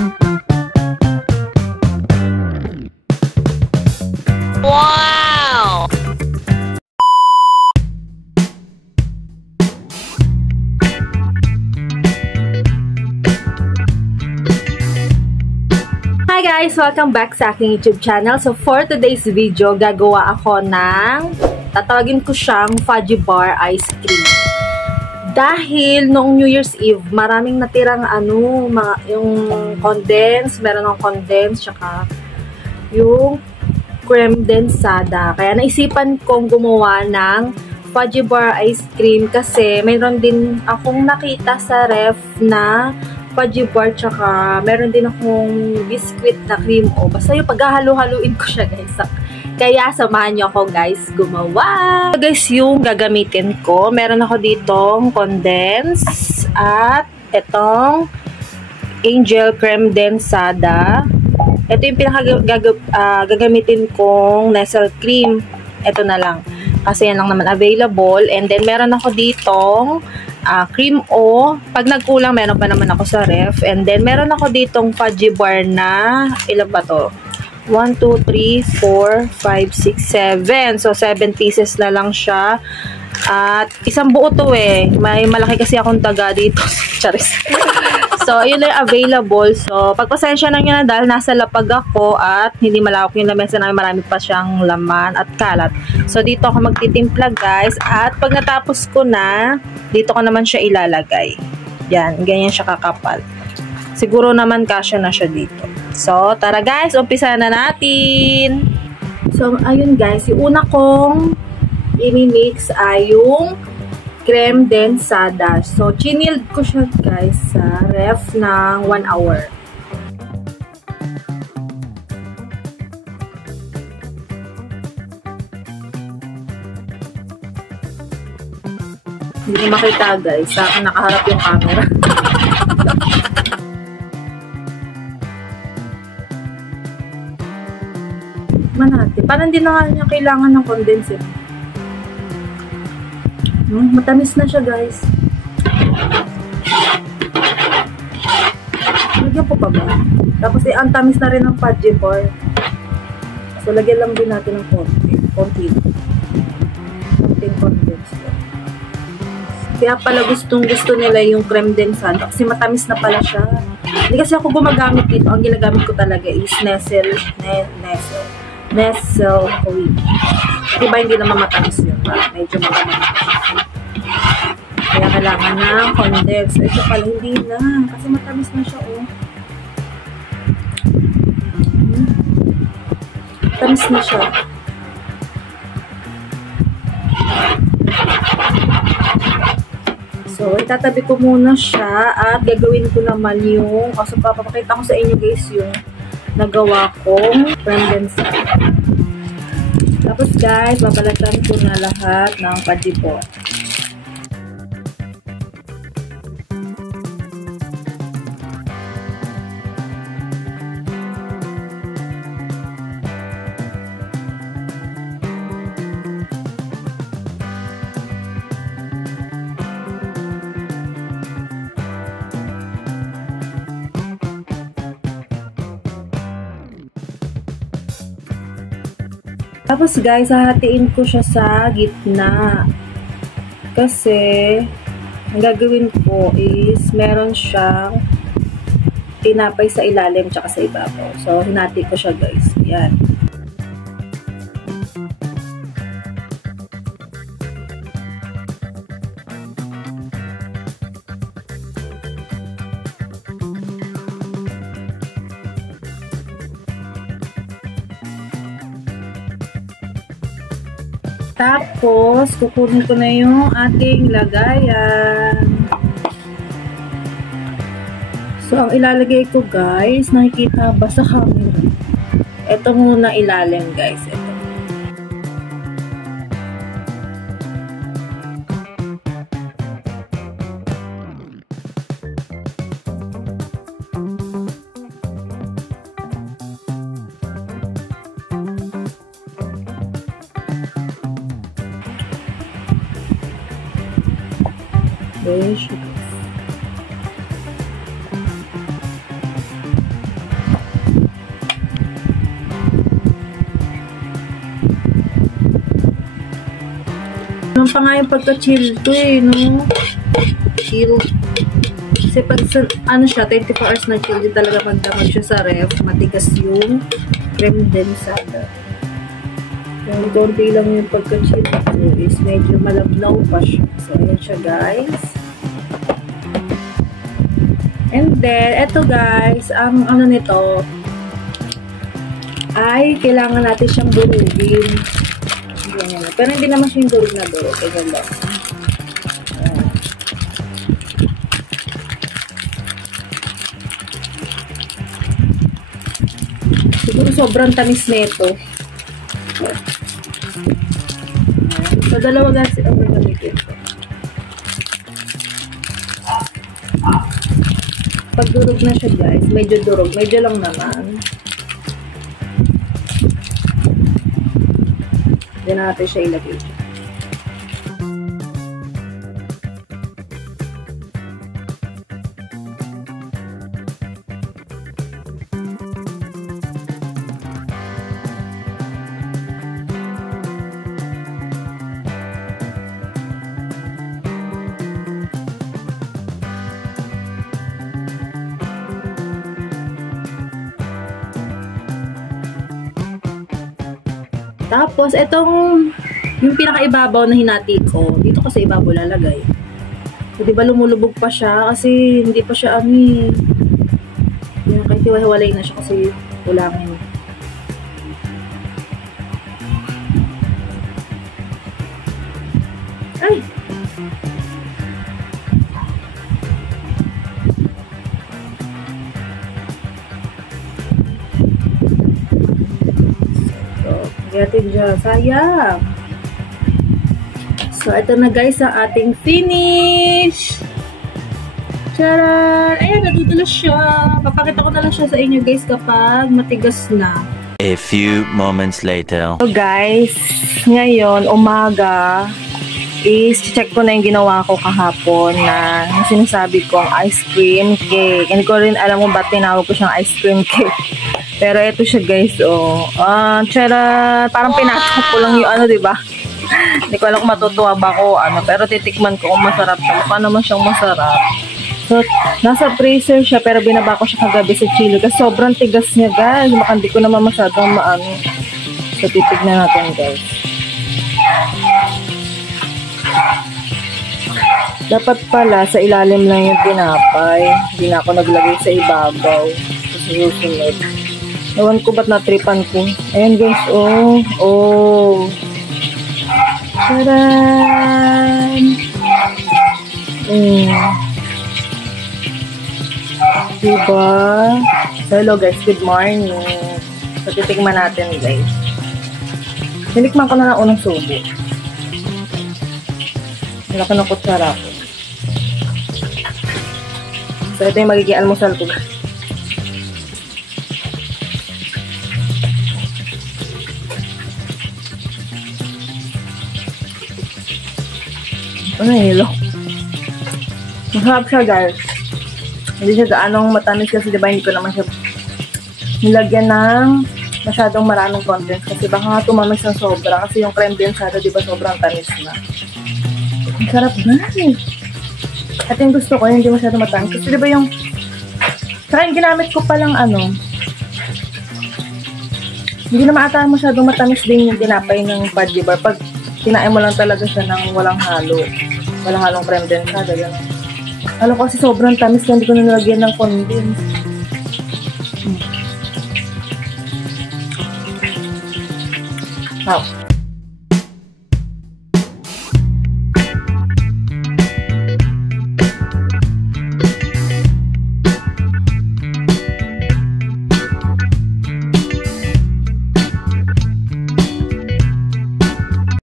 Wow! Hi guys! Welcome back sa aking YouTube channel. So for today's video, gagawa ako ng, tatawagin ko siyang fudgy bar ice cream. Dahil noong New Year's Eve, maraming natirang yung condensed, meron ng condensed, tsaka yung creme densada. Kaya naisipan kong gumawa ng fudgy bar ice cream kasi mayroon din akong nakita sa ref na fudgy bar, tsaka meron din akong biscuit na cream o. Basta yung paghahalo-haluin ko siya guys. Kaya samahan nyo ako guys gumawa. So, guys, yung gagamitin ko, meron ako ditong condensed at itong angel creme densada. Ito yung gagamitin kong Nestle cream. Ito na lang. Kasi yan lang naman available. And then meron ako ditong cream o. Pag nagkulang, meron pa naman ako sa ref. And then, meron ako ditong fudgy bar na, ilan ba to? 1, 2, 3, 4, 5, 6, 7. So, 7 pieces na lang siya. At, isang buo to eh. May malaki kasi akong taga dito. Charis. So, yun na available. So, pagpasensya na nyo na dahil nasa lapag ako at hindi malawak yung lamesa namin. Marami pa siyang laman at kalat. So, dito ako magtitimpla guys. At pag natapos ko na, dito ko naman siya ilalagay. Yan, ganyan siya kakapal. Siguro naman kasya na siya dito. So, tara guys, umpisa na natin. So, ayun guys, yung una kong i-mix ay yung creme densada. So, chinild ko siya guys sa ref ng 1 hour. Hindi makita guys, sa akin nakaharap yung camera. Manati. Parang hindi na nga niya kailangan ng condense. Matamis na siya guys. Lagyan ko pa ba? Tapos ang tamis na rin ng fudgy bar. So lagyan lang din natin ng konting condense. Kaya pala gustong gusto nila yung creme densada kasi matamis na pala siya. Hindi kasi ako gumagamit dito. Ang ginagamit ko talaga is Nestle Queen. Diba hindi naman matamis yun. Medyo matamis. Kaya kailangan ng condense. Ito pala hindi na. Kasi matamis na siya oh. Matamis na siya. So, itatabi ko muna siya at gagawin ko naman yung, so papapakita ko sa inyo guys yung nagawa kong creme densada. Tapos guys, babalatan ko na lahat ng fudgy bar. Tapos guys, hahatiin ko siya sa gitna. Kasi, ang gagawin ko is, meron siyang tinapay sa ilalim tsaka sa ibabaw. So, hinati ko siya guys. Yan. Tapos, kukunin ko na yung ating lagayan. So, ang ilalagay ko guys, nakikita ba sa camera? Ito muna ilalim guys. Ito. Naman pa nga yung pagka-chill to eh, no? Chill. Kasi pag, ano siya, 24 hours na chill, din talaga magdamag siya sa ref. Matigas yung creme densada. Yung konti lang yung pagka-chill ko is medyo malabnaw pa siya. So, ayan siya, guys. And then, eto guys, ang ano nito, ay kailangan natin siyang durugin. Pero hindi naman siya yung durug na durug. Ay, ganda. Siguro sobrang tamis nito. So, dalawa guys, ang gagamitin ko. Pag durog na siya guys, medyo durog. Medyo lang naman. Diyan natin siya ilagay. Tapos, itong yung pinakaibabaw na hinati ko, dito ko sa ibabaw lalagay. So, diba lumulubog pa siya kasi hindi pa siya yung kahit hiwa-hiwalay na siya kasi kulangin. Ay! Natin dyan. Sayang. So, ito na guys ang ating finish. Charan! Ayan, nadudulas siya. Papakita ko na lang siya sa inyo guys kapag matigas na. A few moments later. So guys, ngayon, umaga, is check ko na yung ginawa ko kahapon na yung sinasabi kong ice cream cake. Hindi ko rin alam kung ba't tinawag ko siyang ice cream cake. Pero ito siya guys, oh. Tiyara, parang pinatok ko lang yung ano, diba? Hindi ko alam kung matutuwa ba ako, pero titikman ko kung masarap siya. Mukha naman siyang masarap. So, nasa freezer siya, pero binaba ko siya kagabi sa chili. Kasi sobrang tigas niya guys. Baka hindi ko naman masyadong maano. So, titignan natin guys. Dapat pala, sa ilalim lang yung tinapay. Hindi na ako naglagay sa ibabaw. Sa susunod. Ewan ko ba't natripan ko. Ayan guys, oh. Oh. Taran! Diba? So, hello guys, good morning. So, titikman natin guys. Tinikman ko na ng unang subo. Wala ko ng kutsara ko. So, ito yung magiging almusal ko. Ano hilo? Masarap siya guys. Hindi siya gaanong matamis kasi diba hindi ko naman siya nilagyan ng masyadong maraming contents kasi baka tumamis ng sobra kasi yung creme densada diba sobrang tamis na. Ang sarap guys. At yung gusto ko hindi masyadong matamis kasi diba yung saka yung ginamit ko palang hindi naman ata masyadong matamis din yung tinapay ng fudgy bar pag kinain mo lang talaga siya ng walang halo. Walang halong creme densada. Alam ko kasi sobrang tamis kaya hindi ko na nilagyan ng condense. Wow.